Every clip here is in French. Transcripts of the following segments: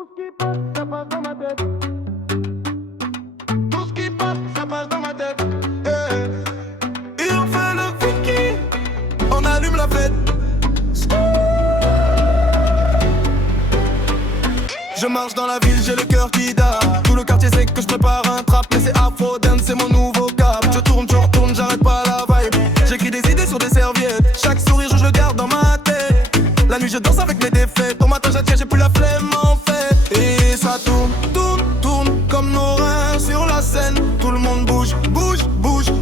Tout ce qui passe, ça passe dans ma tête. Tout ce qui passe, ça passe dans ma tête. Et on fait le viking, on allume la fête. Je marche dans la ville, j'ai le cœur qui dort. Tout le quartier sait que je prépare un trap. Mais c'est Afro Dance, c'est mon nouveau cap. Je tourne, j'arrête pas la vibe. J'écris des idées sur des serviettes. Chaque sourire, je le garde dans ma tête. La nuit, je danse avec mes défaites. Au matin, j'attire, j'ai plus la flemme en fait. Et ça tourne, tourne comme nos reins sur la scène. Tout le monde bouge,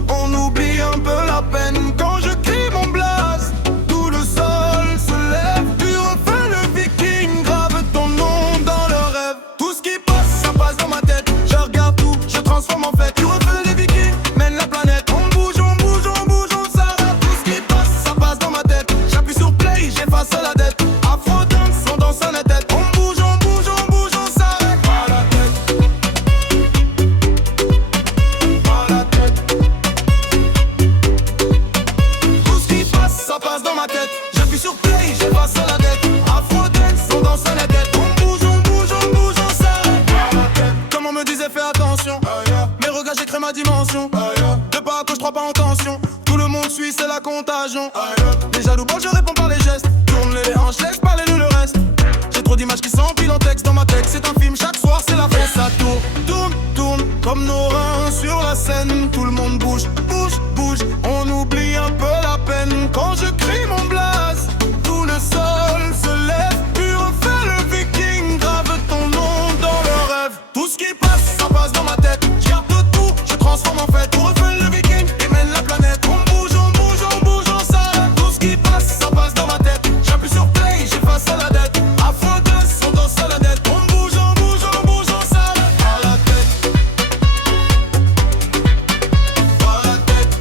on oublie un peu la peine. Quand je crie mon blast, tout le sol se lève. Puis refais le viking, grave ton nom dans le rêve. Tout ce qui passe, ça passe dans ma tête. Je regarde tout, je transforme en fait. Tu refais les vikings, mène la planète. On bouge, on s'arrête. Tout ce qui passe, ça passe dans ma tête. J'appuie sur play, j'efface la dette. Afro dance, on danse à la tête. On bouge, on s'arrête. Pas la tête. Pas la tête. Tout ce qui passe, ça passe dans ma tête. J'appuie sur play, j'efface la dette. Afro dance, on danse à la tête. On bouge, on s'arrête. Pas la tête. Comme on me disait, fais attention. Mes regards, j'écris ma dimension. De pas à gauche, 3 pas en tension. Tout le monde suit, c'est la contagion. Les jaloux, bon, je réponds par les gestes. Tourne les hanches, laisse parler le reste. J'ai trop d'images qui s'empilent en texte. Dans ma tête, c'est un film, chaque soir, c'est la fête. Ça tourne, comme nos reins sur la scène. Tout le monde bouge, on oublie un peu la peine. Quand je crie mon blast, tout le sol se lève. Puis refais le viking, grave ton nom dans le rêve. Tout ce qui passe, ça passe dans ma tête. Je garde tout, je transforme en fait. Pour refaire le viking et mène la planète. On bouge, on s'arrête. Tout ce qui passe, ça passe dans ma tête. J'appuie sur play, j'efface la dette. Afro dance, on danse à la dette. On bouge, on s'arrête. Pas la tête. Pas la tête.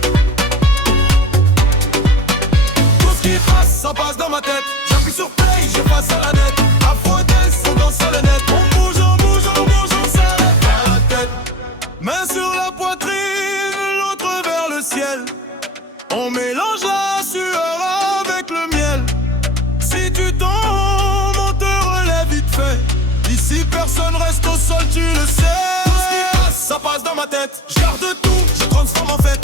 Tout ce qui passe, ça passe dans ma tête. J'appuie sur play, j'efface la dette. Afro dance, on danse à la dette. On bouge, on s'arrête. Pas la tête. Main sur la poitrine, l'autre vers le ciel. On mélange la sueur avec le miel. Si tu tombes, on te relève vite fait. Ici personne reste au sol, tu le sais. Tout ce qui passe, ça passe dans ma tête. Je garde tout, je transforme en fait.